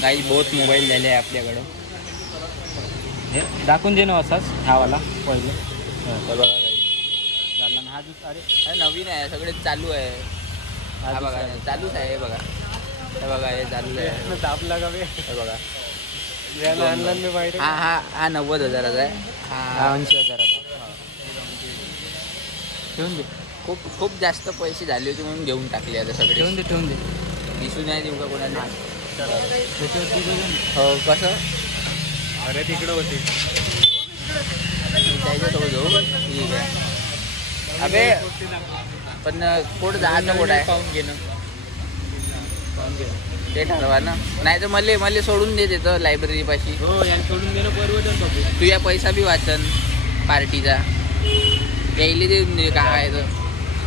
काही बहुत मोबाईल झाले आहे आपल्याकडं. हे दाखवून दे ना असाच ह्यावाला पहिले. बघा झाला ना हा अरे नवीन आहे सगळे चालू आहे. हा बघा चालूच आहे. बघा हे बघा हे चालू आहे. दाबला का बे हे बघा हा हा हा 90,000चा आहे. हा 80,000चा. ठेवून दे. खूप जास्त पैसे झाले होते म्हणून घेऊन टाकले आता सगळे. ठेवून दे दिसून नाही देऊ का कोणाला. हो कसं अरे तिकडं होते त्याच्याजवळ जाऊ. ठीक आहे. अबे पण कोण जायचं कोण आहे पाहून घेणं ते ठरवा ना. नाही तर मले सोडून दे तिथं लायब्ररी पाशी. हो याने सोडून देणं परवडन बाबू. तुझ्या पैसा बी वाचन पार्टीचा. यायला देऊन दे काय आहे तर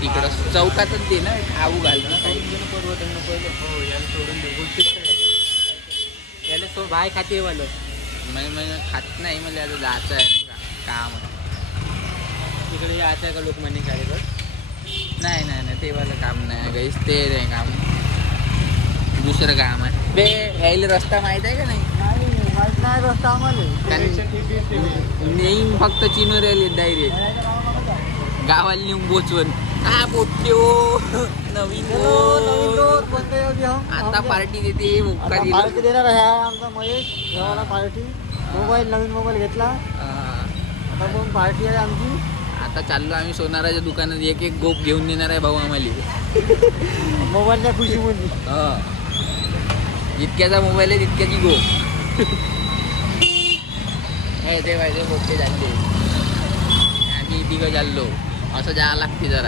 तिकडं चौकातच दे ना. खाऊ घाल ना परवडन हो याने सोडून दे. याला तो बाय खाते वालं मी खात नाही. मला आता जायचं आहे नाही का काम. तिकडे यायचं आहे का लोकमान्य कार्यक्रम. नाही ते वालं काम नाही गाईस. ते नाही काम. दुसरं काम आहे. बे यायला रस्ता माहीत आहे का नाही. माहित नाही रस्ता आम्हाला. नेईन फक्त चिनोर यायला डायरेक्ट गावाला नेऊन पोचवून. हा पोट्टे हो नवीन आता पार्टी देते. पार्टी देणार आहे आमचा महेश गावाला पार्टी. मोबाईल नवीन मोबाईल घेतला आता पण पार्टी आहे आमची. आता चाललो आम्ही सोनाराच्या दुकानात. एक गोप घेऊन देणार आहे भाऊ आम्हाला मोबाईलच्या खुशीमध्ये. जितक्याचा मोबाईल आहे तितक्याची गोप. हे ते पाहिजे गोपटे चालले. आम्ही तिघं चाललो. असं जायला लागते जरा.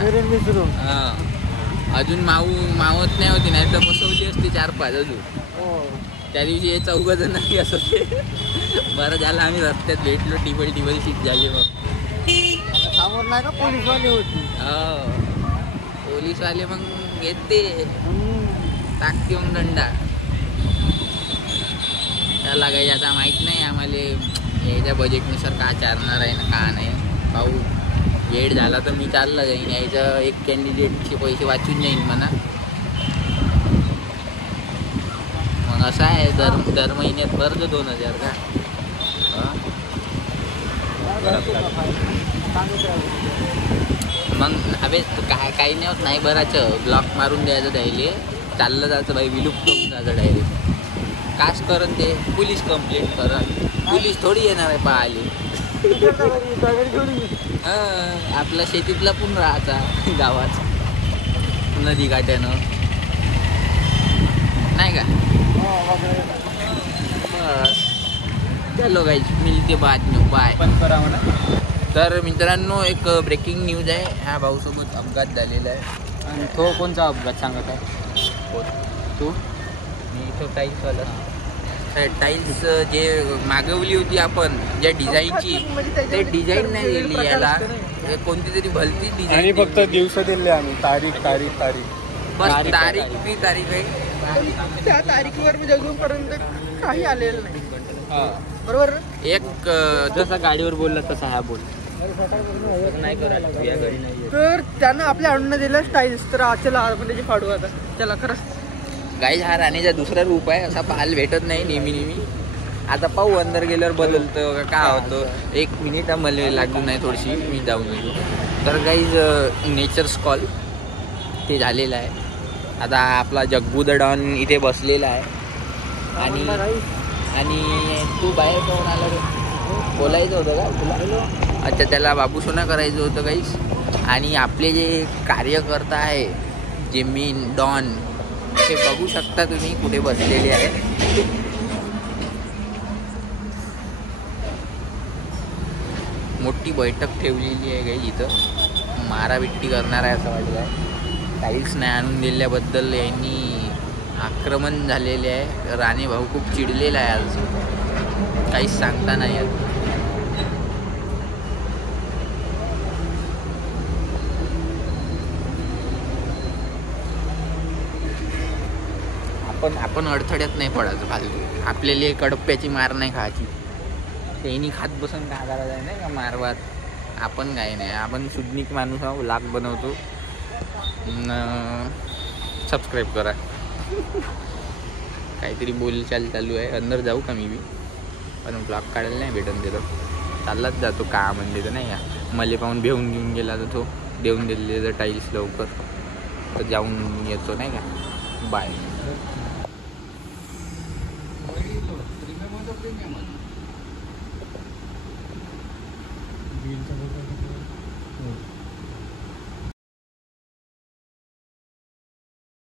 अजून मावत नाही होती. नाही तर बसवली असते 4-5 अजून. त्या दिवशी हे 4 जण नाही असं ते. बरं झालं आम्ही रस्त्यात भेटलो. टिबल सीट झाली. मग समोर नाही का पोलीसवाले होती. पोलीसवाले मग घेते टाकते मग दंडा. त्याला काही आता माहीत नाही आम्हाला याच्या बजेटनुसार का चालणार आहे ना का नाही. भाऊ वेळ झाला तर मी चालला जाईन. यायचं एक कॅन्डिडेटचे पैसे वाचून जाईन म्हणा. मग असं आहे दर महिन्यात भरतो 2,000 का. मग हवे काही नाही होत. नाही भरायचं ब्लॉक मारून द्यायचं द्यायले. चाललं जायचं बाई. विलुप्त होऊन जायचं डायरेक्ट. कास करण ते पोलीस कंप्लेंट करण. पोलीस थोडी येणार आहे पाहायला. आपला शेतीतला पण राहायचा गावात नदी काठ्यानं नाही का. बस चलो गाईज मिलते बाद में बाय. तर मित्रांनो एक ब्रेकिंग न्यूज आहे. ह्या भाऊसोबत अपघात झालेला आहे. आणि तो कोणता अपघात सांगत आहे तू. मी तो टाईल्सवाला. टाईल्स जे मागवली होती आपण ज्या डिझाईनची ते डिझाईन नाही दिली याला. कोणती तरी भलती डिझाईन. फक्त दिवस दिले आम्ही. तारीख बस तारीख आहे. त्या तारीखवर मी अजूनपर्यंत काही आलेलं नाही. बरोबर. एक जसा गाडीवर बोलला तसा हा बोल. नाही करायला या घरी नाही. तर त्यानं आपल्या आणून दिलं स्टाईल्स. तर चला आपण त्याची फाडू आता. चला खरंच गाईज हा राणीचा दुसरा रूप आहे. असा पाहायला भेटत नाही नेहमी. आता पाहू अंदर गेल्यावर बदलतं का होतं. 1 मिनिट मला लागून नाही थोडीशी मी जाऊन येतो. तर गाईज नेचर्स कॉल ते झालेलं आहे. आता आपला जग्गू द डॉन इथे बसलेला आहे. आणि तू बाहेर जाऊन आला रे. बोलायचं होतं का तुला. अच्छा त्याला बाबूसोना करायचं होतं गाईज. आणि आपले जे कार्यकर्ता आहे जे मेन डॉन ते बघू शकता तुम्ही कुठे बसलेले आहे. मोठी बैठक ठेवलेली आहे काही इथं. माराबिट्टी करणार आहे असं वाटलं आहे. टाईल्स नाही आणून दिल्याबद्दल यांनी आक्रमण झालेले आहे. राणे भाऊ खूप चिडलेला आहे आज. काहीच सांगता नाही येत. आपण अडथळ्यात नाही पडायचं फालतू. आपल्याला कडप्प्याची मार नाही खायची. त्यांनी खात बसून का करायचं आहे नाही का मारवात. आपण काय नाही. आपण शुद्धनिक माणूस आहो. लाग बनवतो. सबस्क्राईब करा. काहीतरी बोलचाल चालू आहे. अंदर जाऊ का मी बी, पण ब्लॉग काढायला नाही भेटून देतो. चाललाच जातो का म्हणले तर नाही का, मले पाहून भेऊन घेऊन गेला तर तो देऊन दिले तर टाईल्स लवकर, तर जाऊन येतो नाही का. बाय.